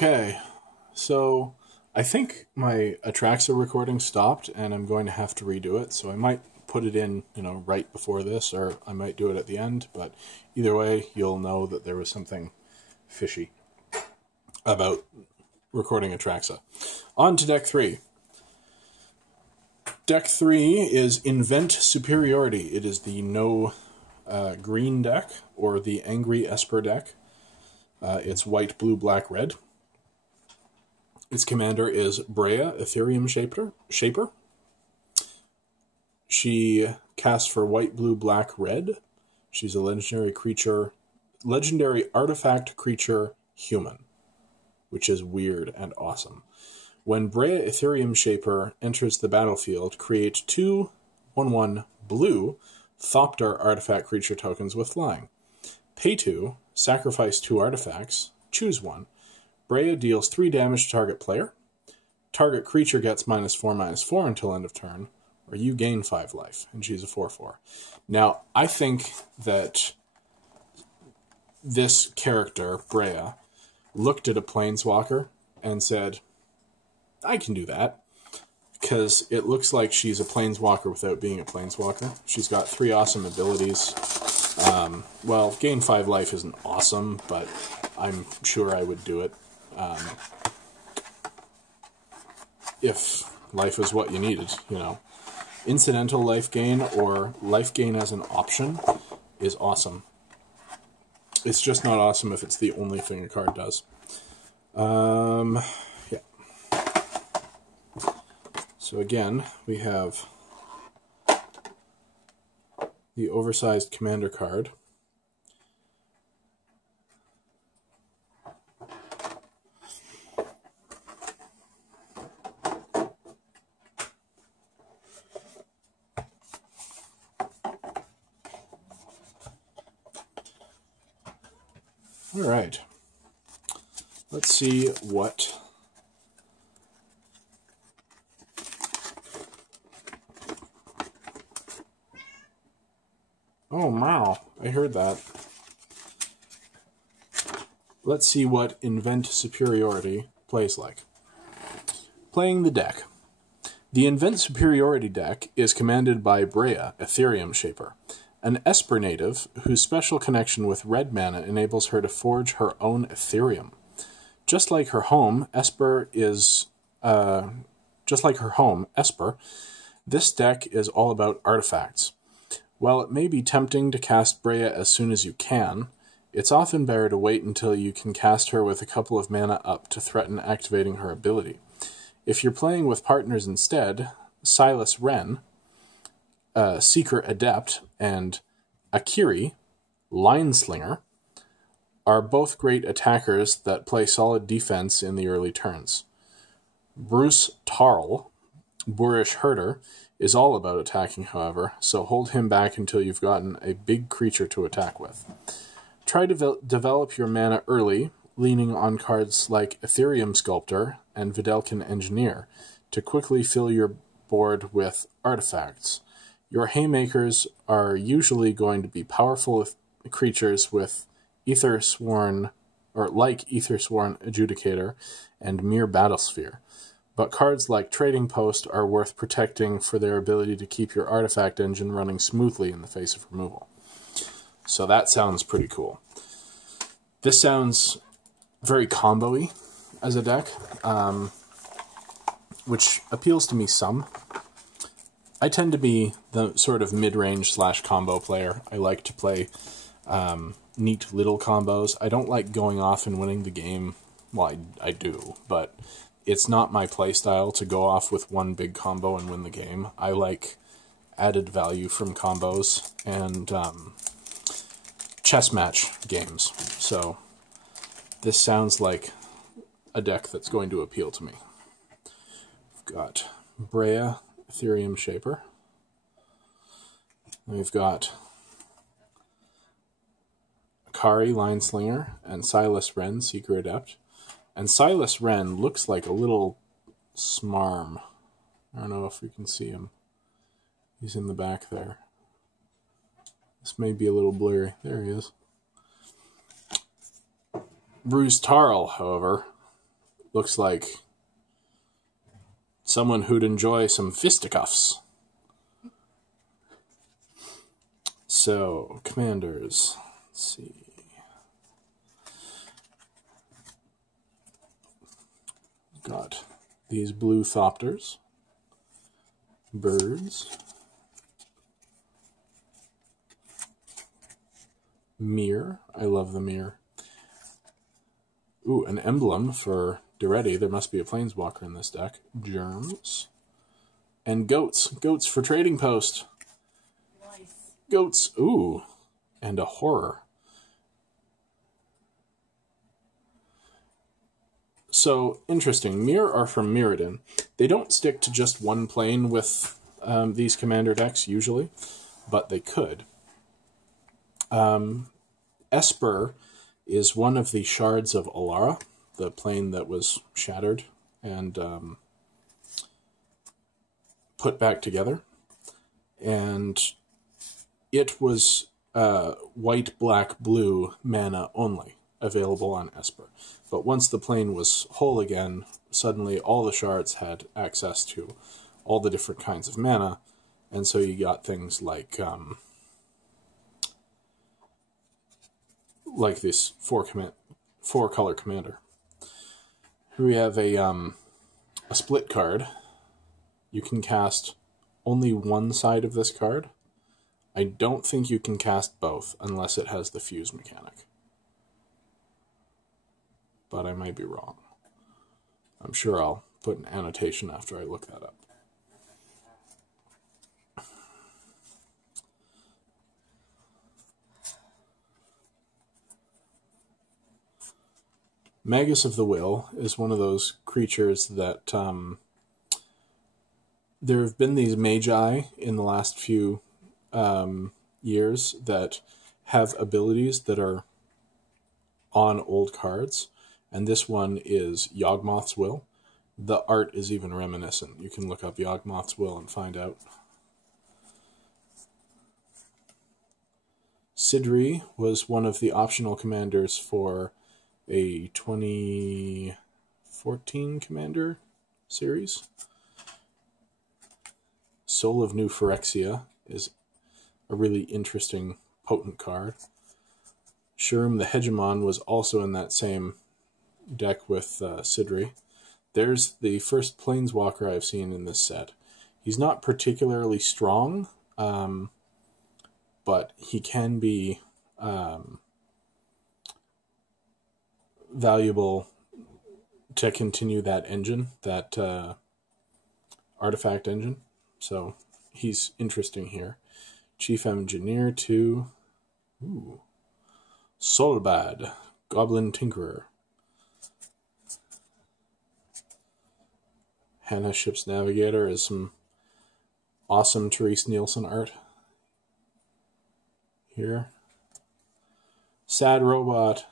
Okay, so I think my Atraxa recording stopped and I'm going to have to redo it, so I might put it in, right before this, or I might do it at the end, but either way, you'll know that there was something fishy about recording Atraxa. On to deck 3. Deck 3 is Invent Superiority. It is the no green deck, or the Angry Esper deck. It's white, blue, black, red. Its commander is Brea, Ethereum Shaper. She casts for white, blue, black, red. She's a legendary artifact creature human, which is weird and awesome. When Brea, Ethereum Shaper enters the battlefield, create 2 1/1 blue Thopter artifact creature tokens with flying. Pay 2, sacrifice 2 artifacts, choose 1. Brea deals 3 damage to target player. Target creature gets -4/-4 until end of turn, or you gain 5 life, and she's a 4/4. Now, I think that this character, Brea, looked at a Planeswalker and said, I can do that, because it looks like she's a Planeswalker without being a Planeswalker. She's got 3 awesome abilities. Well, gain 5 life isn't awesome, but I'm sure I would do it. If life is what you needed, Incidental life gain or life gain as an option is awesome. It's just not awesome if it's the only thing a card does. Yeah. So again, we have the oversized commander card. All right, let's see what oh, wow, I heard that. Let's see what Invent Superiority plays like. Playing the deck. The Invent Superiority deck is commanded by Brea, Ethereum Shaper, an Esper native whose special connection with red mana enables her to forge her own Ethereum. Just like her home, Esper, this deck is all about artifacts. While it may be tempting to cast Brea as soon as you can, it's often better to wait until you can cast her with a couple of mana up to threaten activating her ability. If you're playing with partners instead, Silas Wren, Seeker Adept, and Akiri, Lineslinger, are both great attackers that play solid defense in the early turns. Bruce Tarr, Boorish Herder, is all about attacking, however, so hold him back until you've gotten a big creature to attack with. Try to develop your mana early, leaning on cards like Ethereum Sculptor and Vidalcan Engineer to quickly fill your board with artifacts. Your haymakers are usually going to be powerful creatures with Aethersworn Adjudicator and Mere Battlesphere, but cards like Trading Post are worth protecting for their ability to keep your artifact engine running smoothly in the face of removal. So that sounds pretty cool. This sounds very combo-y as a deck, which appeals to me some. I tend to be the sort of mid-range / combo player. I like to play neat little combos. I don't like going off and winning the game. Well, I do, but it's not my playstyle to go off with one big combo and win the game. I like added value from combos and chess match games. So this sounds like a deck that's going to appeal to me. We've got Brea, Ethereum Shaper. We've got Akari, Lineslinger, and Silas Wren, Seeker Adept. And Silas Wren looks like a little smarm. I don't know if we can see him. He's in the back there. This may be a little blurry. There he is. Bruce Tarl, however, Looks like someone who'd enjoy some fisticuffs. So, commanders. Let's see. Got these blue thopters. Birds. Mirror. I love the mirror. Ooh, an emblem for Duretti. There must be a planeswalker in this deck. Germs. And goats. Goats for trading post. Nice. Goats. Ooh. And a horror. So, interesting. Mirror are from Mirrodin. They don't stick to just one plane with these commander decks, usually, but they could. Esper is one of the shards of Alara, the plane that was shattered and put back together. And it was white, black, blue mana only available on Esper. But once the plane was whole again, suddenly all the shards had access to all the different kinds of mana, and so you got things like this four color commander. Here we have a split card. You can cast only one side of this card. I don't think you can cast both unless it has the fuse mechanic. But I might be wrong. I'm sure I'll put an annotation after I look that up. Magus of the Will is one of those creatures that there have been these magi in the last few years that have abilities that are on old cards, and this one is Yawgmoth's Will. The art is even reminiscent. You can look up Yawgmoth's Will and find out. Sidri was one of the optional commanders for a 2014 Commander series. Soul of New Phyrexia is a really interesting, potent card. Shurim the Hegemon was also in that same deck with Sidri. There's the first Planeswalker I've seen in this set. He's not particularly strong, but he can be valuable to continue that engine, that artifact engine. So he's interesting here. Chief Engineer 2. Ooh. Solbad, Goblin Tinkerer. Hannah Ship's Navigator is some awesome Therese Nielsen art here. Sad Robot.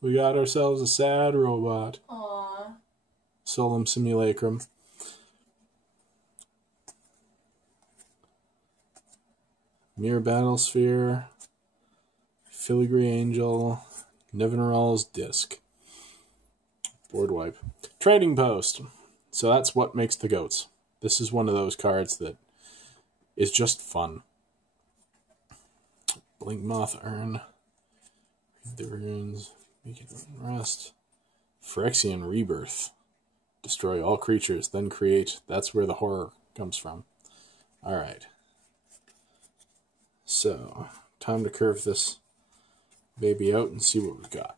We got ourselves a sad robot. Aww. Solemn Simulacrum. Mirror Battlesphere. Filigree Angel. Nevinaral's Disc. Board wipe. Trading Post. So that's what makes the goats. This is one of those cards that is just fun. Blink Moth Urn. Read the runes. Make it rest. Phyrexian Rebirth. Destroy all creatures, then create. That's where the horror comes from. Alright. So, time to curve this baby out and see what we've got.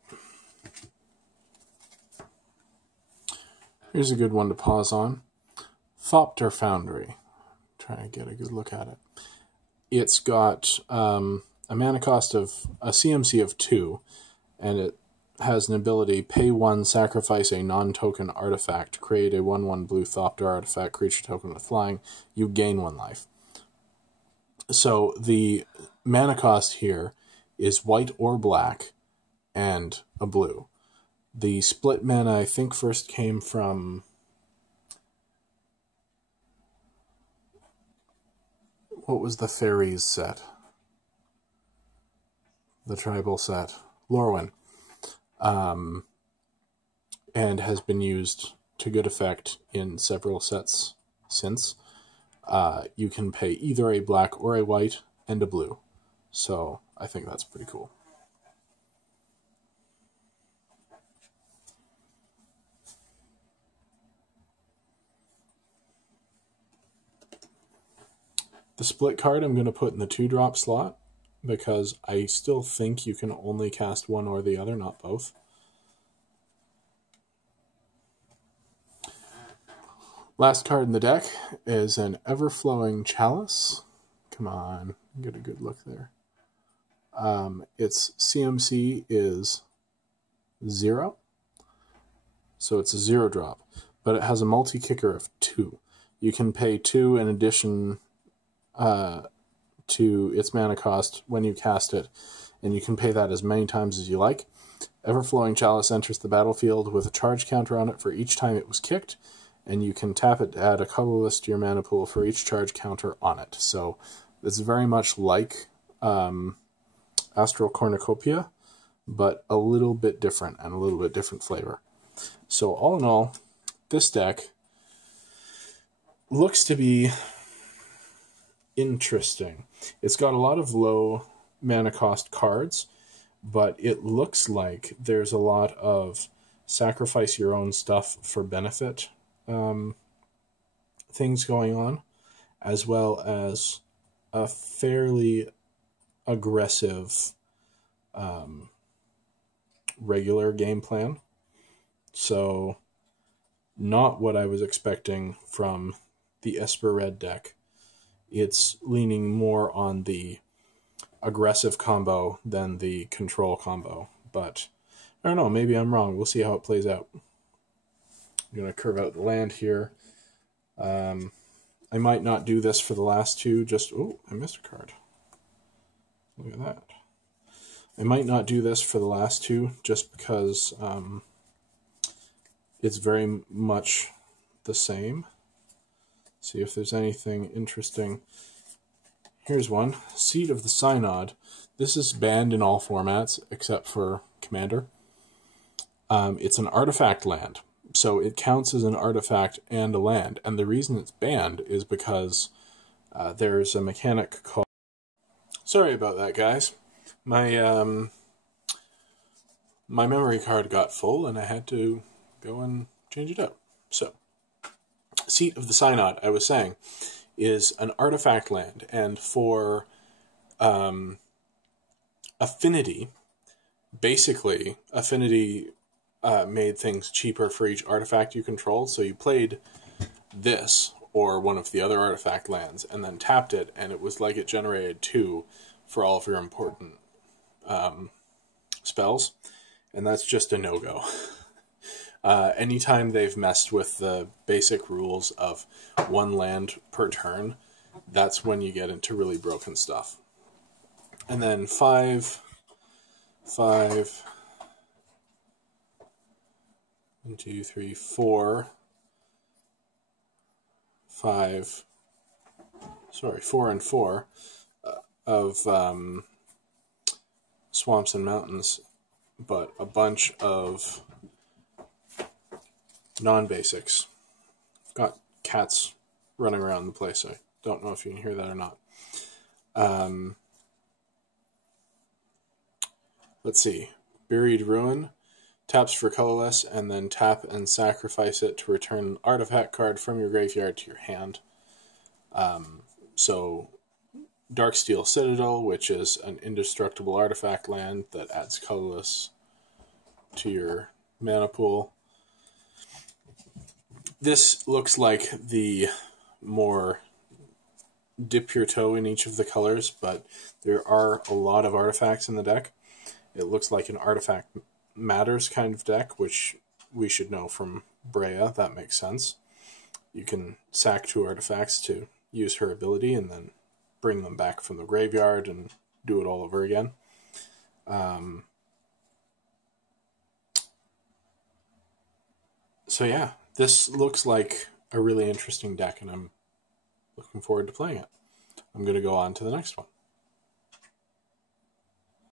Here's a good one to pause on. Thopter Foundry. Try to get a good look at it. It's got a mana cost of a CMC of 2, and it has an ability, pay 1, sacrifice a non-token artifact, create a 1/1 blue Thopter artifact, creature token with flying, you gain 1 life. So the mana cost here is white or black and a blue. The split mana, I think, first came from... What was the fairies set? The tribal set. Lorwyn. and has been used to good effect in several sets since. You can pay either a black or a white and a blue. So I think that's pretty cool. The split card I'm going to put in the 2-drop slot because I still think you can only cast one or the other, not both. Last card in the deck is an Ever-Flowing Chalice. Come on, get a good look there. Its CMC is 0, so it's a 0-drop, but it has a multi-kicker of 2. You can pay 2 in addition to its mana cost when you cast it, and you can pay that as many times as you like. Ever-Flowing Chalice enters the battlefield with a charge counter on it for each time it was kicked, and you can tap it to add a colorless to your mana pool for each charge counter on it. So it's very much like Astral Cornucopia, but a little bit different and a little bit different flavor. So all in all, this deck looks to be interesting. It's got a lot of low mana cost cards, but it looks like there's a lot of sacrifice your own stuff for benefit things going on, as well as a fairly aggressive regular game plan. So not what I was expecting from the Esper Red deck. It's leaning more on the aggressive combo than the control combo. But I don't know, maybe I'm wrong. We'll see how it plays out. I'm going to curve out the land here. I might not do this for the last two. Oh, I missed a card. Look at that. I might not do this for the last two just because it's very much the same. See if there's anything interesting. Here's one. Seat of the Synod. This is banned in all formats except for Commander. It's an artifact land. So it counts as an artifact and a land. And the reason it's banned is because there's a mechanic called... Sorry about that, guys. My memory card got full and I had to go and change it out. So, Seat of the Synod, I was saying, is an artifact land. And for Affinity, basically, Affinity made things cheaper for each artifact you controlled. So you played this or one of the other artifact lands and then tapped it, and it was like it generated 2 for all of your important spells. And that's just a no-go. Anytime they've messed with the basic rules of 1 land per turn, that's when you get into really broken stuff. And then 5, 1, 2, 3, 4, 5, sorry, 4 and 4 of Swamps and Mountains, but a bunch of non-basics. Got cats running around the place. I don't know if you can hear that or not. Let's see. Buried Ruin. Taps for colorless, and then tap and sacrifice it to return an artifact card from your graveyard to your hand. So, Darksteel Citadel, which is an indestructible artifact land that adds colorless to your mana pool. This looks like the more dip your toe in each of the colors, but there are a lot of artifacts in the deck. It looks like an artifact matters kind of deck, which we should know from Brea. That makes sense. You can sack 2 artifacts to use her ability and then bring them back from the graveyard and do it all over again. So yeah, this looks like a really interesting deck, and I'm looking forward to playing it. I'm going to go on to the next one.